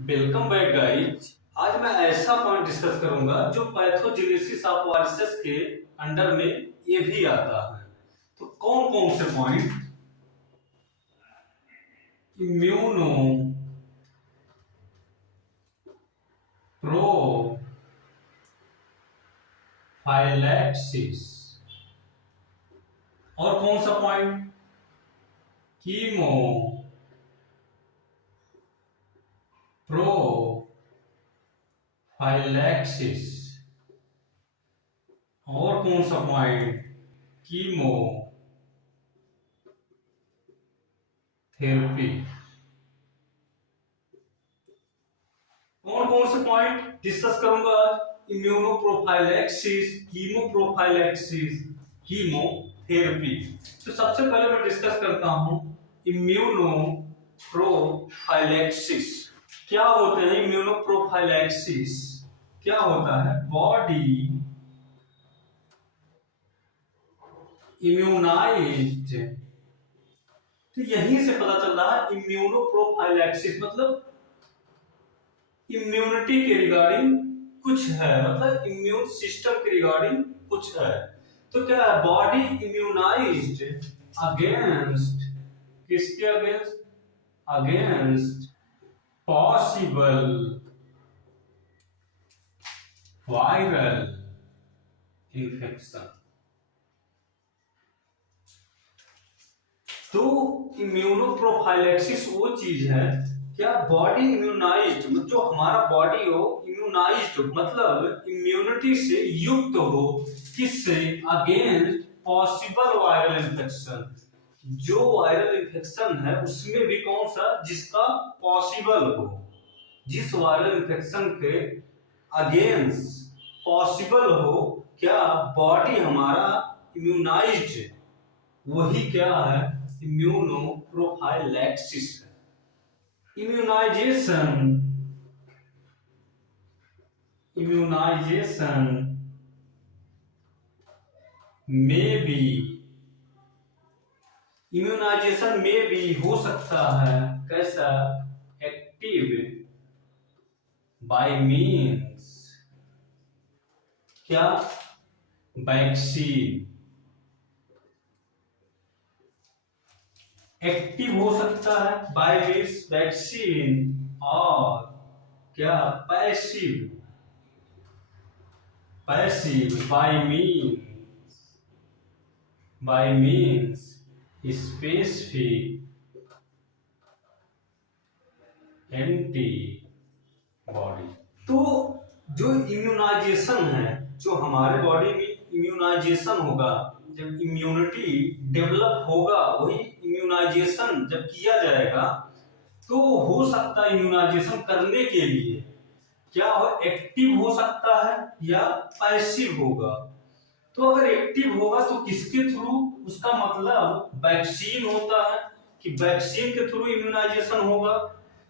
Welcome back guys. आज मैं ऐसा पॉइंट डिस्कस करूंगा जो पैथोजेनेसिस ऑफ वायरसेस के अंडर में ये भी आता है। तो कौन कौन से पॉइंट? Immuno prophylaxis. और कौन सा पॉइंट? Chemo prophylaxis. और कौन सा पॉइंट? Chemo therapy. कौन कौन से पॉइंट डिस्कस करूंगा आज? इम्यूनोप्रोफाइलैक्सिस, कीमोप्रोफाइलैक्सिस, कीमोथेरेपी। तो सबसे पहले मैं डिस्कस करता हूं इम्यूनोप्रोफाइलैक्सिस। क्या होते हैं इम्यूनोप्रोफाइलैक्सिस? क्या होता है? Body immunised. तो यहीं से पता चल रहा है इम्यूनोप्रोफाइलैक्सिस मतलब इम्यूनिटी के रिगार्डिंग कुछ है, मतलब इम्यून सिस्टम के रिगार्डिंग कुछ है। तो क्या है? बॉडी इम्यूनाइज्ड अगेंस्ट, किसके against? Against possible viral infection. तो इम्यूनोप्रोफाइलैक्सिस वो चीज है, क्या बॉडी इम्यूनाइज्ड, जो हमारा बॉडी हो इम्यूनाइज्ड मतलब इम्यूनिटी से युक्त हो, किससे? Against possible viral infection. जो वायरल इन्फेक्शन है उसमें भी कौन सा? जिसका पॉसिबल हो, जिस वायरल इन्फेक्शन के अगेंस्ट पॉसिबल हो, क्या बॉडी हमारा इम्यूनाइज्ड, वही क्या है? इम्यूनोप्रोफाइलैक्सिस है। इम्यूनाइजेशन में भी, इम्यूनाइजेशन में भी हो सकता है। कैसा? एक्टिव बाय मीन्स क्या? वैक्सीन। एक्टिव हो सकता है बाय मीन्स वैक्सीन, और क्या? Passive, passive bye means specific antibody. तो जो इम्यूनाइजेशन है, जो हमारे बॉडी में इम्यूनाइजेशन होगा, जब इम्यूनिटी डेवलप होगा, वही इम्यूनाइजेशन जब किया जाएगा तो हो सकता है इम्यूनाइजेशन करने के लिए क्या हो? एक्टिव हो सकता है या पैसिव होगा। तो अगर एक्टिव होगा तो किसके थ्रू? उसका मतलब वैक्सीन होता है कि वैक्सीन के थ्रू इम्यूनाइजेशन होगा,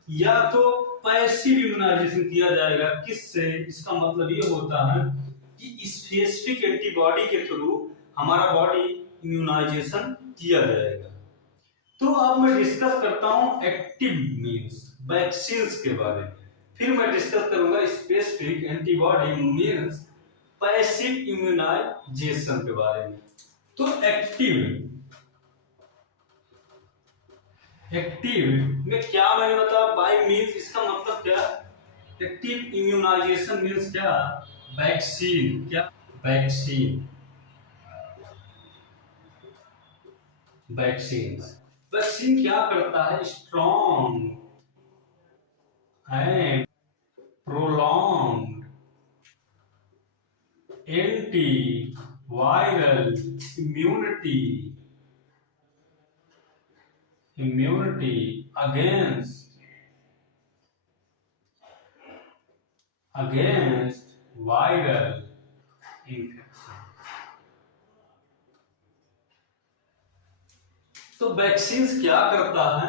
या तो पैसिव इम्यूनाइजेशन किया जाएगा। किससे? इसका मतलब ये होता है कि स्पेसिफिक एंटीबॉडी के थ्रू हमारा बॉडी इम्यूनाइजेशन किया जाएगा। तो अब मैं डिस्कस करता हूं एक्टिव मीन्स वैक्सीन्स के बारे में, फिर मैं डिस्कस करूंगा specific antibody means passive immunization के बारे में। तो एक्टिव में क्या मैंने बताया? बाय मीन्स, इसका मतलब क्या? एक्टिव इम्यूनाइजेशन मीन्स क्या? वैक्सीन। क्या? वैक्सीन क्या करता है? Strong and prolong anti viral immunity against viral infection. तो वैक्सीन्स क्या करता है?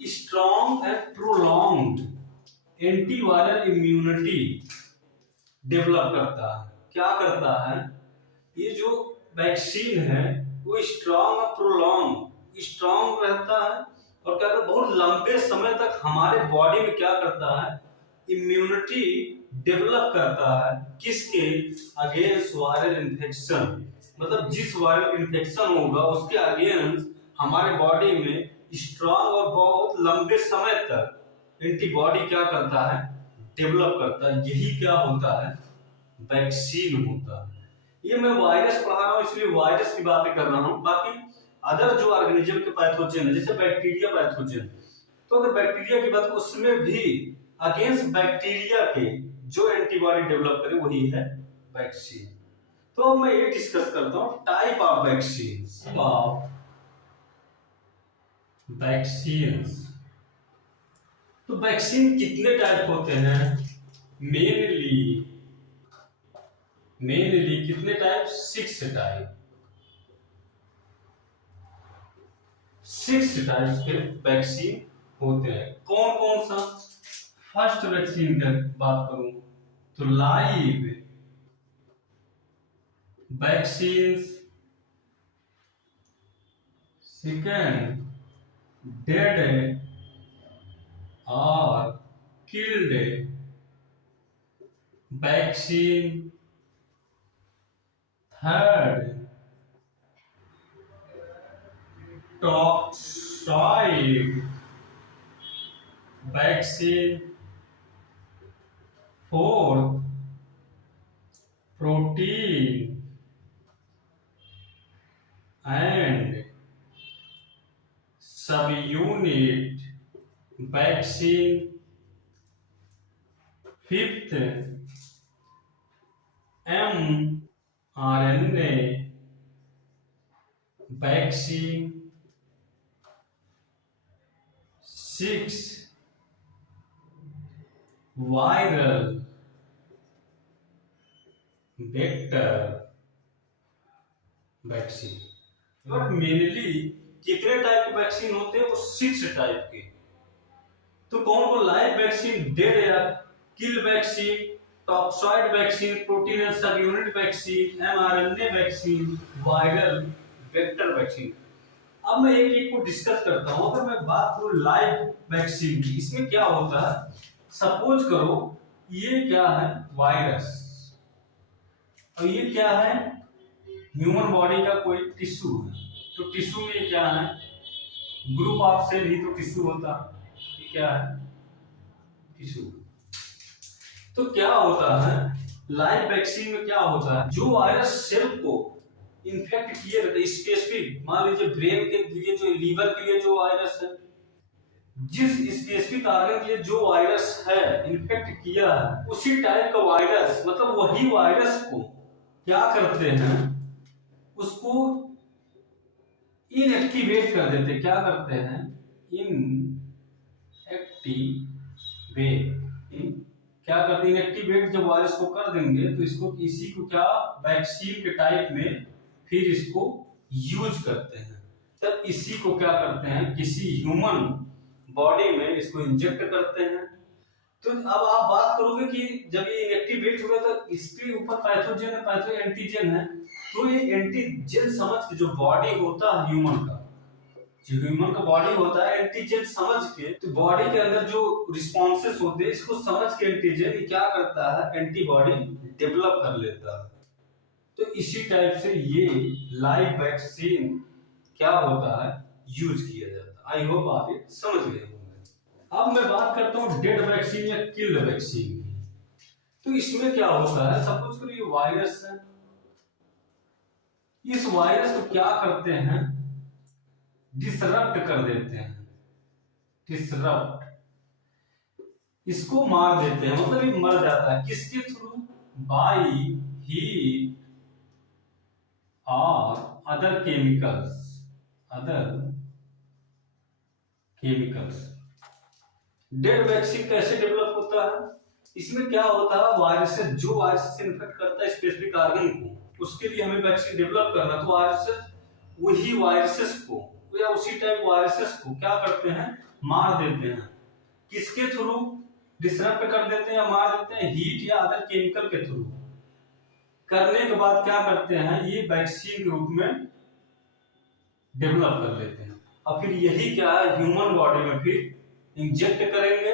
Strong and prolonged antiviral immunity develop करता है। क्या करता है? ये जो वैक्सीन है वो स्ट्रॉन्ग और प्रोलॉन्ग, स्ट्रॉन्ग रहता है और क्या करता है, बहुत लंबे समय तक हमारे बॉडी में क्या करता है, इम्यूनिटी डेवलप करता है। किसके अगेंस्ट वायरल इन्फेक्शन, मतलब जिस वायरल इन्फेक्शन होगा उसके अगेंस्ट हमारे बॉडी में स्ट्रांग और बहुत लंबे समय तक एंटीबॉडी क्या करता है, डेवलप करता है। यही क्या होता है, वैक्सीन होता है। ये मैं वायरस पढ़ा रहा हूँ इसलिए वायरस की बातें कर रहा हूँ, बाकी अदर जो ऑर्गेनिज्म के पैथोजन है जैसे बैक्टीरिया पैथोजन, तो अगर बैक्टीरिया की बात उसमें भी अगेंस्ट बैक्टीरिया के जो एंटीबॉडी डेवलप करे वही है वैक्सीन। तो मैं ये डिस्कस करता हूँ टाइप ऑफ वैक्सीन। तो वैक्सीन कितने टाइप होते हैं, मेनली कितने टाइप, 6 टाइप, 6 टाइप्स के वैक्सीन होते हैं। कौन कौन सा, फर्स्ट वैक्सीन की बात करूं तो लाइव वैक्सीन, सेकेंड डेड और killed vaccine, third toxoid vaccine, fourth protein and subunit vaccine, fifth mRNA vaccine, 6 viral vector vaccine. But mainly कितने टाइप के वैक्सीन होते हैं, वो 6 टाइप के। तो कौन कौन, लाइव वैक्सीन, डेड या kill vaccine, toxoid vaccine, protein and subunit vaccine, mRNA vaccine, viral vector vaccine. अब मैं एक एक को डिस्कस करता हूं। अगर मैं बात करूं लाइव वैक्सीन की, इसमें क्या होता है, सपोज करो ये क्या है, वायरस, और ये क्या है, ह्यूमन बॉडी का कोई टिश्यू है। तो टिश्यू में क्या है, ग्रुप ऑफ सेल ही तो टिश्यू होता है। ये क्या है, टिश्यू। तो क्या होता है, लाइव वैक्सीन में क्या होता है, जो वायरस सेल को इन्फेक्ट किए रहते हैं, स्पेसिफिक, मान लीजिए ब्रेन के लिए, जो लीवर के लिए जो वायरस है, जिस स्पेसिफिक ऑर्गन के लिए जो वायरस है इन्फेक्ट किया है, उसी टाइप का वायरस, मतलब वही वायरस को क्या करते हैं, उसको इनएक्टिवेट कर देते। क्या करते हैं, क्या करते हैं, इनएक्टिवेट जब वायरस को कर देंगे तो इसको, इसी को क्या, वैक्सीन के टाइप में फिर इसको यूज करते हैं। तब इसी को क्या करते हैं, किसी ह्यूमन बॉडी में इसको इंजेक्ट करते हैं। तो अब आप बात करोगे कि जब ये इनएक्टिवेट हुआ तो इसके ऊपर पैथोजन है, पैथो एंटीजन है। तो ये एंटीजन समझ के, जो बॉडी होता है ह्यूमन का, जो ह्यूमन का बॉडी होता है, एंटीजन समझ के, तो बॉडी के अंदर जो रिस्पॉन्सेस होते हैं इसको समझ के एंटीजन क्या करता है, एंटीबॉडी डेवलप कर लेता है। तो इसी टाइप से ये लाइव वैक्सीन क्या होता है, यूज किया जाता है। आई होप आप ये समझ गए होंगे। अब मैं बात करता हूँ डेड वैक्सीन या किल्ड वैक्सीन की। तो इसमें क्या होता है, सपोज करो ये वायरस है, इस वायरस को क्या करते हैं, डिसरप्ट कर देते हैं, डिसरप्ट, इसको मार देते हैं, मतलब ये मर जाता है। किसके थ्रू, बाय हीट और अदर केमिकल्स, डेड वैक्सीन कैसे डेवलप होता है, इसमें क्या होता है, वायरस से, जो वायरस से इन्फेक्ट करता है स्पेसिफिक ऑर्गन को, उसके लिए हमें वैक्सीन डेवलप करना। तो वायरसेस, वही वायरसेस को या उसी टाइप वायरसेस को क्या करते हैं, मार देते हैं। किसके थ्रू, डिसरप्ट कर देते हैं या मार देते हैं, हीट या अदर केमिकल के थ्रू। करने के बाद क्या करते हैं, ये वैक्सीन के रूप में डेवलप कर लेते हैं। और फिर यही क्या है ह्यूमन बॉडी में फिर इंजेक्ट करेंगे,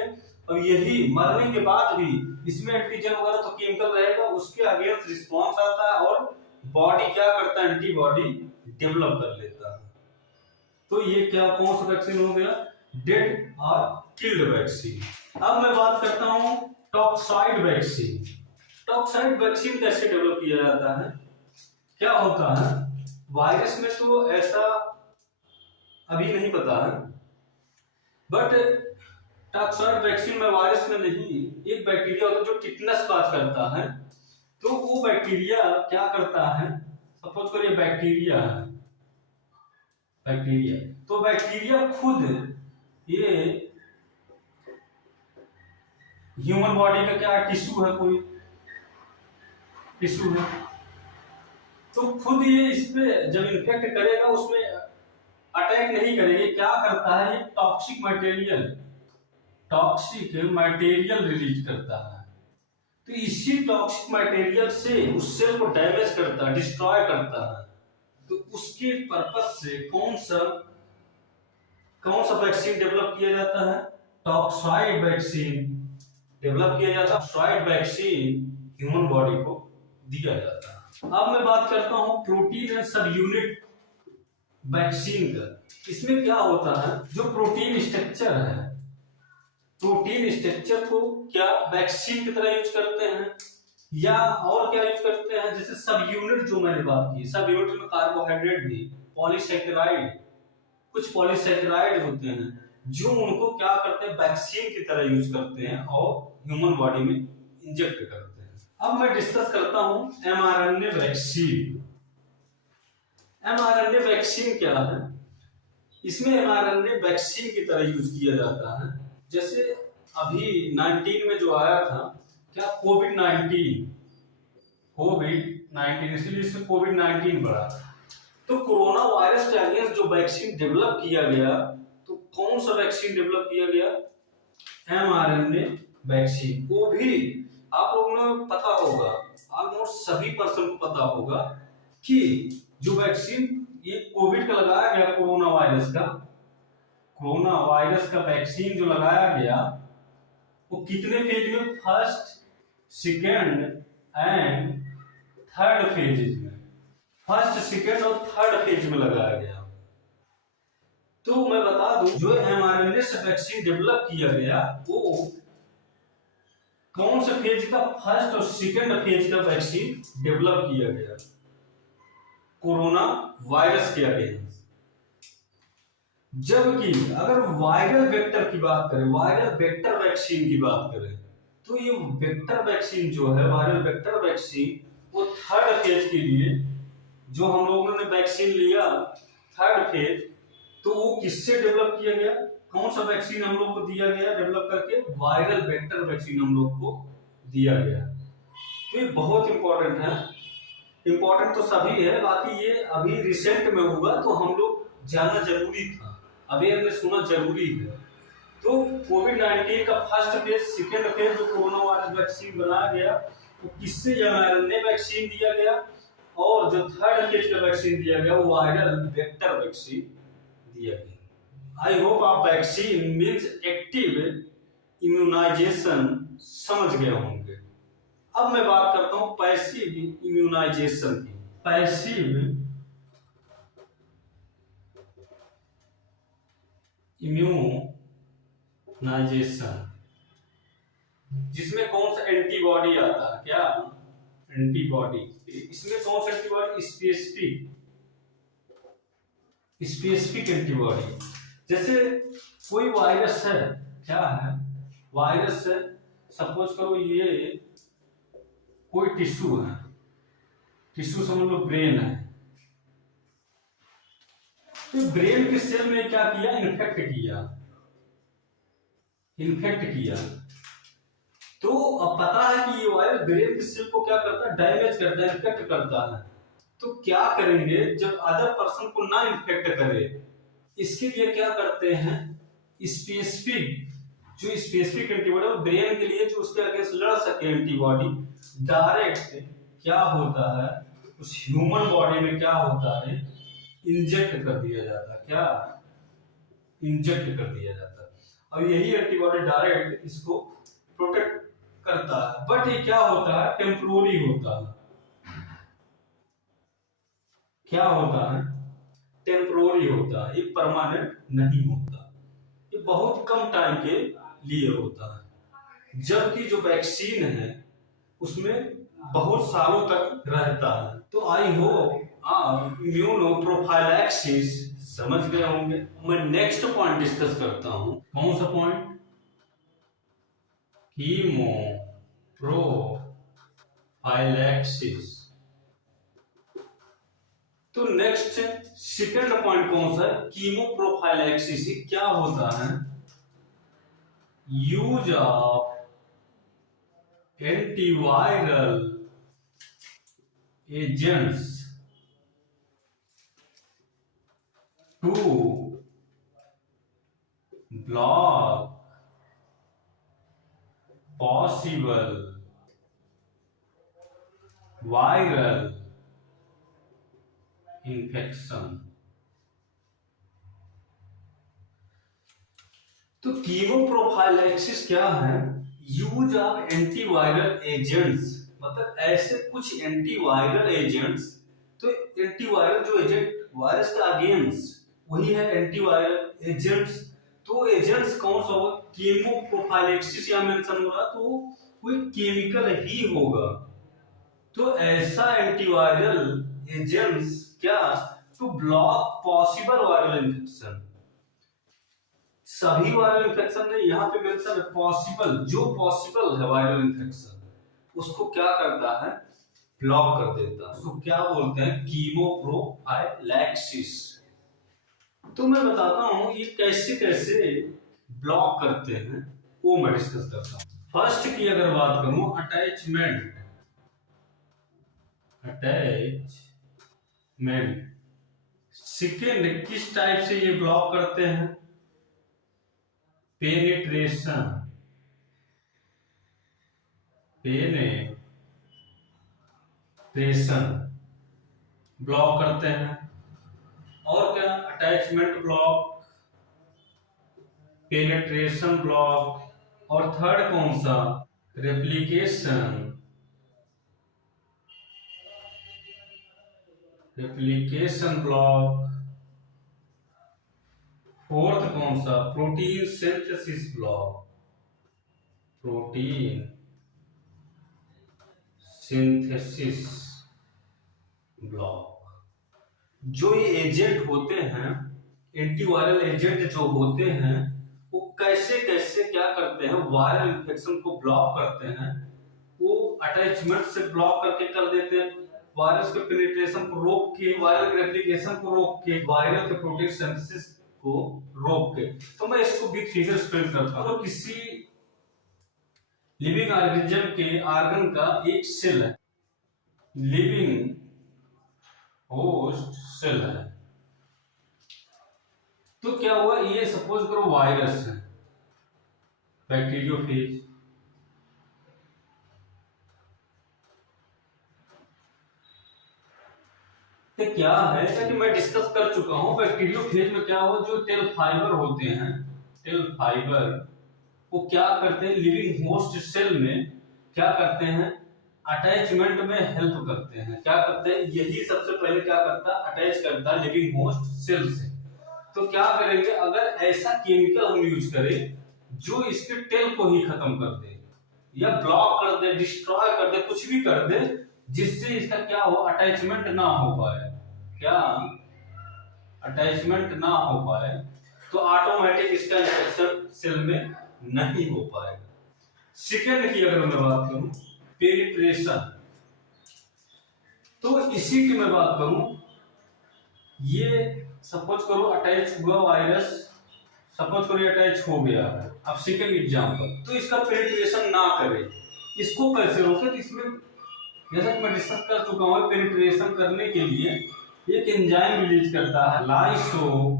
और यही मरने के बाद भी इसमें एंटीजन वगैरह तो केमिकल रहेगा, उसके अगेंस्ट रिस्पॉन्स आता है और बॉडी क्या करता है, एंटीबॉडी डेवलप कर लेता है। तो ये क्या कौन सा वैक्सीन हो गया, डेड और किल्ड वैक्सीन। अब मैं बात करता हूं टॉक्साइड वैक्सीन। टॉक्साइड वैक्सीन कैसे डेवलप किया जाता है, क्या होता है, वायरस में तो ऐसा अभी नहीं पता है, बट टॉक्साइड वैक्सीन में वायरस में नहीं, एक बैक्टीरिया होता है जो टिटनस काज करता है। तो वो बैक्टीरिया क्या करता है, सपोज करिए बैक्टीरिया है, बैक्टीरिया तो बैक्टीरिया खुद ये ह्यूमन बॉडी का क्या टिश्यू है, कोई टिश्यू है, तो खुद ये इस पे जब इन्फेक्ट करेगा उसमें अटैक नहीं करेंगे, क्या करता है ये टॉक्सिक मटेरियल रिलीज करता है। तो इसी टॉक्सिक मटेरियल से उस सेल को डैमेज करता है, डिस्ट्रॉय करता है। तो उसके पर्पस से कौन सा वैक्सीन डेवलप किया जाता है, टॉक्साइड वैक्सीन डेवलप किया जाता है। टॉक्साइड वैक्सीन ह्यूमन बॉडी को दिया जाता है। अब मैं बात करता हूं protein and subunit vaccine का। इसमें क्या होता है, जो प्रोटीन स्ट्रक्चर है, प्रोटीन स्ट्रक्चर को क्या वैक्सीन की तरह यूज करते हैं, या और क्या यूज करते हैं, जैसे सब यूनिट जो मैंने बात की, सब यूनिट में कार्बोहाइड्रेट भी, पॉलीसैकेराइड, कुछ पॉलीसैकेराइड होते हैं जो उनको क्या करते हैं, वैक्सीन की तरह यूज करते हैं और ह्यूमन बॉडी में इंजेक्ट करते हैं। अब मैं डिस्कस करता हूं एमआरएनए वैक्सीन। एमआरएनए वैक्सीन क्या है, इसमें एमआरएनए वैक्सीन की तरह यूज किया जाता है। जैसे अभी 19 में जो आया था क्या, कोविड-19, इसलिए इसमें कोविड-19 बढ़ा। तो कोरोना वायरस के अगेंस्ट जो वैक्सीन डेवलप किया गया, तो कौन सा वैक्सीन डेवलप किया गया, एमआरएनए वैक्सीन। वो भी आप लोगों को पता होगा, ऑलमोस्ट सभी पर्सन को पता होगा कि जो वैक्सीन ये कोविड का लगाया गया, कोरोना वायरस का वैक्सीन जो लगाया गया, वो कितने फेज में, first, second and third phases में, फर्स्ट, सेकेंड और थर्ड फेज में लगाया गया। तो मैं बता दूं, जो एमआरएनए से वैक्सीन डेवलप किया गया वो कौन से फेज का, फर्स्ट और सेकेंड फेज का वैक्सीन डेवलप किया गया कोरोना वायरस के अगेंस्ट। जबकि अगर वायरल वेक्टर की बात करें, वायरल वेक्टर वैक्सीन की बात करें, तो ये वेक्टर वैक्सीन जो है, वायरल वेक्टर वैक्सीन, वो थर्ड फेज के लिए जो हम लोगों ने वैक्सीन लिया थर्ड फेज, तो वो किससे डेवलप किया गया, कौन सा वैक्सीन हम लोग को दिया गया डेवलप करके, वायरल वेक्टर वैक्सीन हम लोग को दिया गया। तो ये बहुत इंपॉर्टेंट है, इंपॉर्टेंट तो सभी है, बाकी ये अभी रिसेंट में हुआ तो हम लोग जानना जरूरी था, अवेयरनेस होना जरूरी है। तो कोविड-19 का फर्स्ट फेज, सेकेंड फेज जो कोरोना वायरस वैक्सीन बनाया गया, तो किससे एमआरएनए वैक्सीन दिया गया, और जो थर्ड फेज का वैक्सीन दिया गया वो वायरल वेक्टर वैक्सीन दिया गया। आई होप आप वैक्सीन मीन्स एक्टिव इम्यूनाइजेशन समझ गए होंगे। अब मैं बात करता हूं पैसिव इम्यूनाइजेशन की। पैसिव इम्यूनाइजेशन, जिसमें कौन सा एंटीबॉडी आता है, क्या एंटीबॉडी, इसमें कौन सा एंटीबॉडी, स्पेसिफिक एंटीबॉडी। जैसे कोई वायरस है, क्या है, वायरस है, सपोज करो ये कोई टिश्यू है, टिश्यू समझ लो ब्रेन है, तो ब्रेन के सेल में क्या किया, इन्फेक्ट किया। तो अब पता है कि ये वायरस ब्रेन के सेल को क्या करता है, डैमेज करता है, इन्फेक्ट करता है। तो क्या करेंगे, जब अदर पर्सन को ना इन्फेक्ट करे, इसके लिए क्या करते हैं, स्पेसिफिक एंटीबॉडी ब्रेन के लिए, जो उसके अगेंस्ट लड़ सके एंटीबॉडी, डायरेक्ट क्या होता है, उस ह्यूमन बॉडी में क्या होता है, इंजेक्ट कर दिया जाता है, क्या इंजेक्ट कर दिया जाता है। अब यही एंटीबॉडी डायरेक्ट इसको प्रोटेक्ट करता है, बट ये क्या होता है, टेम्पोररी होता है। क्या होता है, टेम्पोररी होता है, ये परमानेंट नहीं होता, ये बहुत कम टाइम के लिए होता है। जबकि जो वैक्सीन है उसमें बहुत सालों तक रहता है। तो आई होप आप इम्यूनो प्रोफाइलैक्सिस समझ गए होंगे। मैं नेक्स्ट पॉइंट डिस्कस करता हूं। कौन सा पॉइंट, कीमो प्रोफाइलैक्सिस। तो नेक्स्ट सेकंड पॉइंट कौन सा है, कीमो प्रोफाइलैक्सिस। क्या होता है, use of antiviral agents to block possible viral infection. तो कीमो प्रोफाइलैक्सिस क्या है, यूज ऑफ एंटीवायरल एजेंट्स, मतलब ऐसे कुछ एंटीवायरल एजेंट्स। तो एंटीवायरल जो एजेंट वायरस के अगेंस्ट, वही है एंटीवायरल एजेंट्स। तो एजेंट्स कौन सा होगा, कीमो प्रोफाइलैक्सिस यहाँ मेंशन हो रहा, तो कोई केमिकल ही होगा। तो ऐसा एंटीवायरल एजेंट्स क्या, to block possible viral infection. सभी वायरल इन्फेक्शन नहीं, यहाँ पे मेंशन है पॉसिबल, जो पॉसिबल है वायरल इन्फेक्शन उसको क्या करता है, ब्लॉक कर देता है। उसको क्या बोलते हैं, कीमो प्रोफाइलैक्सिस। तो मैं बताता हूं ये कैसे कैसे ब्लॉक करते हैं, वो मैं डिस्कस करता हूं। फर्स्ट की अगर बात करूं, अटैचमेंट। सेकेंड, किस टाइप से ये ब्लॉक करते हैं, पेनिट्रेशन ब्लॉक करते हैं। और क्या, अटैचमेंट ब्लॉक, पेनिट्रेशन ब्लॉक, और थर्ड कौन सा, रेप्लिकेशन ब्लॉक, फोर्थ कौन सा, protein synthesis block, protein synthesis block. जो ये एजेंट होते हैं, एंटीवायरल एजेंट जो होते हैं, वो कैसे कैसे क्या करते हैं, वायरल इन्फेक्शन को ब्लॉक करते हैं। वो अटैचमेंट से ब्लॉक करके कर देते हैं, वायरस के पेनिट्रेशन को रोक के, वायरल रेप्लिकेशन को रोक के, वायरल के प्रोटीन सिंथेसिस को रोक के। तो मैं इसको विद फिगर एक्सप्लेन करता हूं। तो किसी लिविंग ऑर्गेनिज्म के ऑर्गन का एक सेल है, लिविंग होस्ट सेल है। तो क्या हुआ, ये सपोज करो वायरस है, बैक्टीरियोफेज। तो क्या है कि मैं डिस्कस कर चुका हूं, बैक्टीरियोफेज में क्या हुआ, जो टेल फाइबर होते हैं, टेल फाइबर वो क्या करते हैं, लिविंग होस्ट सेल में क्या करते हैं, अटैचमेंट में हेल्प करते हैं। क्या करते हैं, यही सबसे पहले क्या करता है, अटैच करता है लिविंग होस्ट सेल से। तो क्या करेंगे, अगर ऐसा केमिकल हम यूज करें जो इसके टेल को ही खत्म कर दे, या ब्लॉक कर दे, डिस्ट्रॉय कर दे, कुछ भी कर दे, जिससे इसका क्या हो, अटैचमेंट ना हो पाए, क्या अटैचमेंट ना हो पाए, तो ऑटोमेटिक इसका इन्फेक्शन सेल में नहीं हो पाएगा। सेकेंड की अगर मैं बात करूं, पेनिट्रेशन। तो इसी की मैं बात करूं, ये सपोज करो अटैच हुआ वायरस, सपोज करो अटैच हो गया है। अब सेकेंड एग्जांपल, तो इसका पेनिट्रेशन ना करे, इसको कैसे रोके, तो इसमें जैसा कि मैं डिस्कस कर चुका हूं, पेनिट्रेशन करने के लिए एक एंजाइम रिलीज करता है, लाइसोजाइम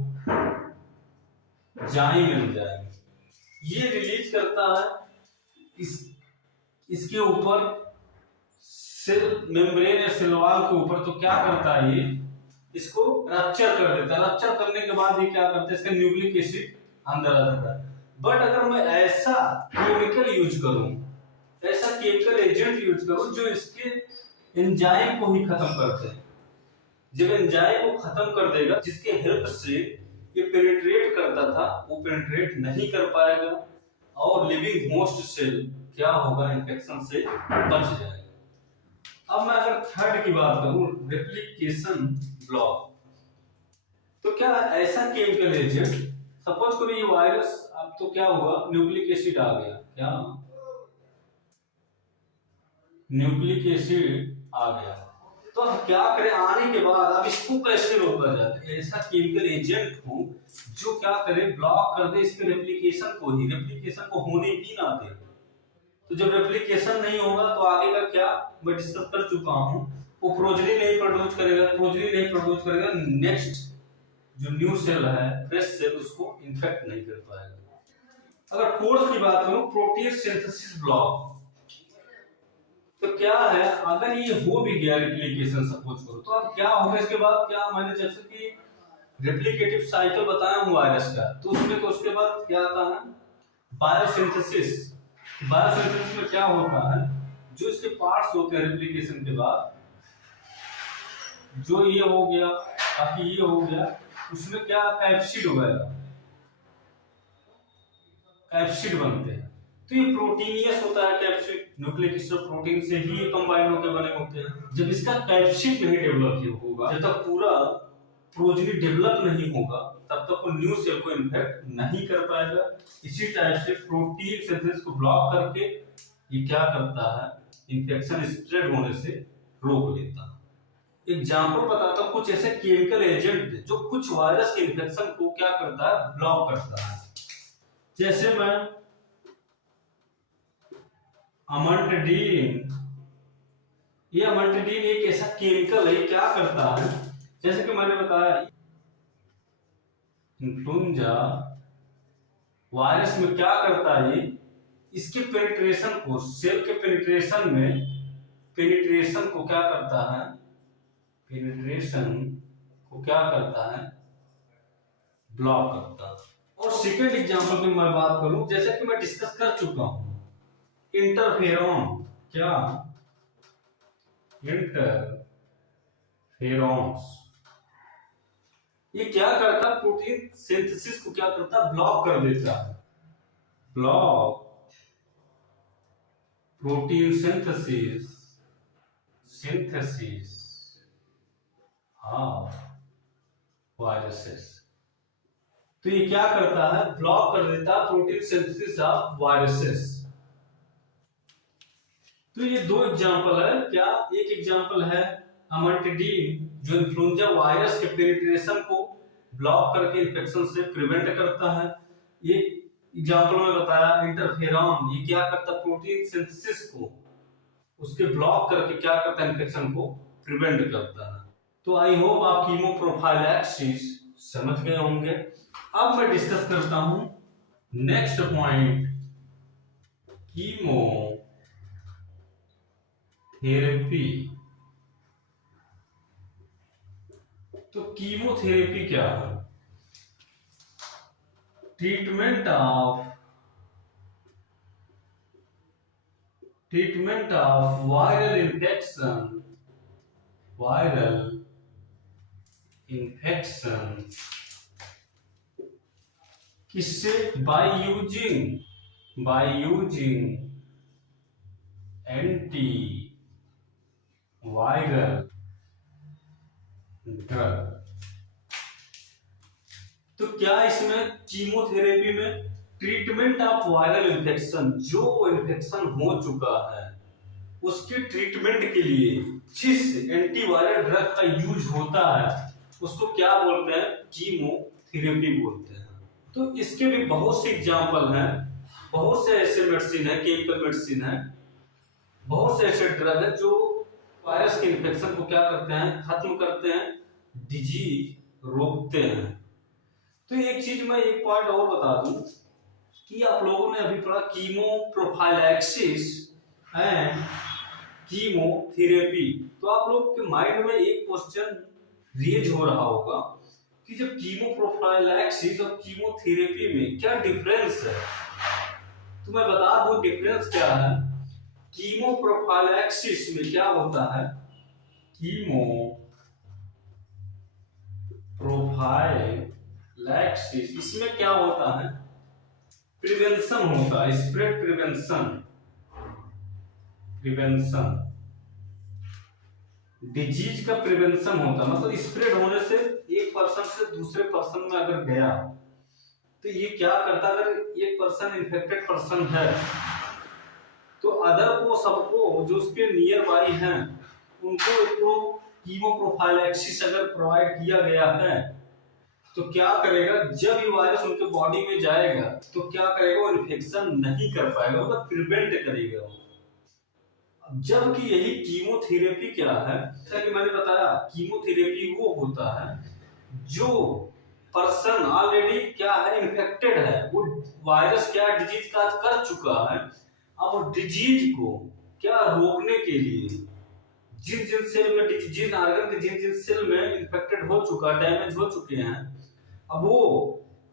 एंजाइम। ये रिलीज करता है इसके ऊपर सेल मेम्ब्रेन या सेल वॉल के ऊपर। तो क्या करता है, ये इसको रप्चर कर देता है। रप्चर करने के बाद ये क्या करता है, इसका न्यूक्लिक एसिड अंदर आ जाता है। बट अगर मैं ऐसा केमिकल यूज करूं, ऐसा केमिकल एजेंट यूज करूं जो इसके एंजाइम को ही खत्म करते हैं, जब एंजाइम को खत्म कर देगा, जिसके हेल्प से ये पेनिट्रेट करता था, वो पेनिट्रेट नहीं कर पाएगा और लिविंग होस्ट सेल क्या होगा, इन्फेक्शन से बच जाएगा। अब मैं अगर थर्ड की बात करूं, रेप्लिकेशन ब्लॉक, तो क्या ऐसा केमिकल एजेंट, सपोज करो ये वायरस, अब तो क्या हुआ, न्यूक्लिक एसिड आ गया, क्या न्यूक्लिक एसिड आ गया, तो अब क्या करें, आने के बाद अब इसको कैसे रोका जाए, ऐसा केमिकल एजेंट हो जो क्या करे, ब्लॉक कर दे इसके रेप्लिकेशन को ही, रेप्लिकेशन को होने ही ना दे। तो जब रेप्लिकेशन नहीं होगा तो आगे का क्या मैं डिस्कस कर चुका हूं, वो प्रोजनी नहीं प्रोड्यूस करेगा, प्रोजनी नहीं प्रोड्यूस करेगा, नेक्स्ट जो न्यू सेल है, फ्रेश सेल, उसको इन्फेक्ट नहीं कर पाएगा। अगर फोर्थ की बात करूं, प्रोटीन सिंथेसिस ब्लॉक, तो क्या है, अगर ये हो भी गया रेप्लिकेशन सपोज करो, तो अब क्या होगा इसके बाद, क्या मैंने जैसे कि रेप्लिकेटिव साइकिल बताया हूं वायरस का, तो उसमें तो उसके बाद क्या आता है, बायोसिंथेसिस। बायोसिंथेसिस में क्या होता है, जो इसके पार्ट्स होते हैं रेप्लिकेशन के बाद, जो ये हो गया, बाकी ये हो गया, उसमें क्या कैप्सिड वगैरह, कैप्सिड बनते हैं। तो ये प्रोटीनियस होता है कैप्सिड, न्यूक्लिक एसिड प्रोटीन से ही कंबाइन होकर बने होते हैं। जब इसका कैप्सिड नहीं डेवलप होगा, जब तक पूरा प्रोजनी डेवलप नहीं होगा, तब तक वो न्यू सेल को इन्फेक्ट नहीं कर पाएगा। इसी टाइप से प्रोटीन सिंथेसिस को ब्लॉक करके ये क्या करता है, इन्फेक्शन स्प्रेड होने से रोक लेता है। एग्जाम्पल बताता हूं, कुछ ऐसे केमिकल एजेंट जो कुछ वायरस के इन्फेक्शन को क्या करता है, ब्लॉक करता है। जैसे मैं अमंटडीन, ये अमंटडीन एक ऐसा केमिकल है, क्या करता है, जैसे कि मैंने बताया इन्फ्लुएंजा वायरस में क्या करता है, ये इसके पेनिट्रेशन को, सेल के पेनिट्रेशन में, पेनिट्रेशन को क्या करता है, पेनिट्रेशन को क्या करता है, ब्लॉक करता है। और सेकंड एग्जांपल की मैं बात करूं, जैसे कि मैं डिस्कस कर चुका हूं, इंटरफेरॉन, क्या इंटरफेरॉन्स, ये क्या करता है, प्रोटीन सिंथेसिस को क्या करता है, ब्लॉक कर देता है, block protein synthesis, synthesis of viruses. तो ये क्या करता है, ब्लॉक कर देता है प्रोटीन सिंथेसिस ऑफ वायरसेस। तो ये दो एग्जांपल है, क्या एक एग्जांपल है अमंटिडीन जो इन्फ्लुएंजा वायरस के पेनिट्रेशन को ब्लॉक करके इन्फेक्शन से प्रिवेंट करता है। ये एग्जांपल में बताया इंटरफेरॉन, ये क्या करता है, प्रोटीन सिंथेसिस को उसके ब्लॉक करके क्या करता है, इन्फेक्शन को प्रिवेंट करता है। तो आई होप आप कीमो प्रोफाइलैक्सिस समझ गए होंगे। अब मैं डिस्कस करता हूं नेक्स्ट पॉइंट, कीमो थेरेपी। तो कीमोथेरेपी क्या है, ट्रीटमेंट ऑफ वायरल इन्फेक्शन, किससे, by using anti viral drug. तो क्या इसमें कीमोथेरेपी में ट्रीटमेंट ऑफ वायरल इन्फेक्शन, जो इन्फेक्शन हो चुका है उसके ट्रीटमेंट के लिए जिस एंटीवायरल ड्रग का यूज होता है उसको क्या बोलते हैं, कीमोथेरेपी बोलते हैं। तो इसके भी बहुत से एग्जांपल हैं, बहुत से ऐसे मेडिसिन है, केमिकल मेडिसिन है, बहुत से ऐसे ड्रग है जो वायरस के इन्फेक्शन को क्या करते हैं, खत्म करते हैं, डिजीज रोकते हैं। तो एक चीज मैं एक पॉइंट और बता दूं कि आप लोगों ने अभी पढ़ा कीमो प्रोफाइलैक्सिस एंड कीमोथेरेपी। तो आप लोग के माइंड में एक क्वेश्चन रेज हो रहा होगा कि जब कीमोप्रोफाइलैक्सिस और कीमोथेरेपी में क्या डिफरेंस है। तो मैं बता दूं डिफरेंस क्या है। कीमोप्रोफाइलैक्सिस में क्या होता है, कीमोप्रोफाइलैक्सिस इसमें क्या होता है, प्रिवेंशन होता है, स्प्रेड प्रिवेंशन डिजीज का प्रिवेंशन होता है। मतलब स्प्रेड होने से एक पर्सन से दूसरे पर्सन में अगर गया तो ये क्या करता, अगर एक पर्सन इन्फेक्टेड पर्सन है तो अदर को सबको जो उसके नियर बाई हैं उनको कीमोप्रोफाइलैक्सिस अगर प्रोवाइड किया गया है तो क्या करेगा, जब ये वायरस उनके बॉडी में जाएगा तो क्या करेगा, वो इन्फेक्शन नहीं कर पाएगा, मतलब प्रिवेंट करेगा। जबकि यही कीमोथेरेपी क्या है, जैसा कि मैंने बताया कीमोथेरेपी वो होता है जो पर्सन ऑलरेडी क्या है, इन्फेक्टेड है, वो वायरस क्या डिजीज का कर चुका है। अब वो डिजीज को क्या रोकने के लिए जिन जिन सेल में जिन ऑर्गन के जिन जिन सेल में इन्फेक्टेड हो चुका, डैमेज हो चुके हैं, अब वो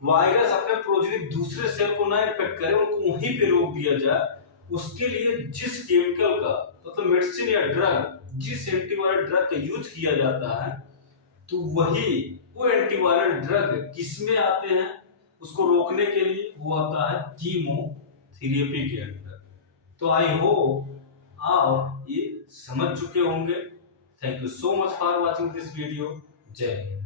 वायरस अपने प्रोजेनी दूसरे सेल को ना इन्फेक्ट करे, उनको वहीं पे रोक दिया जाए। उसके लिए जिस केमिकल का मतलब मेडिसिन या ड्रग, जिस एंटीवायरल ड्रग का यूज किया जाता है, तो वही वो एंटीवायरल ड्रग किसमें आते हैं उसको रोकने के लिए, वो आता है कीमोथेरेपी के अंदर। तो आई होप आप ये समझ चुके होंगे। Thank you so much for watching this video. जय हिंद।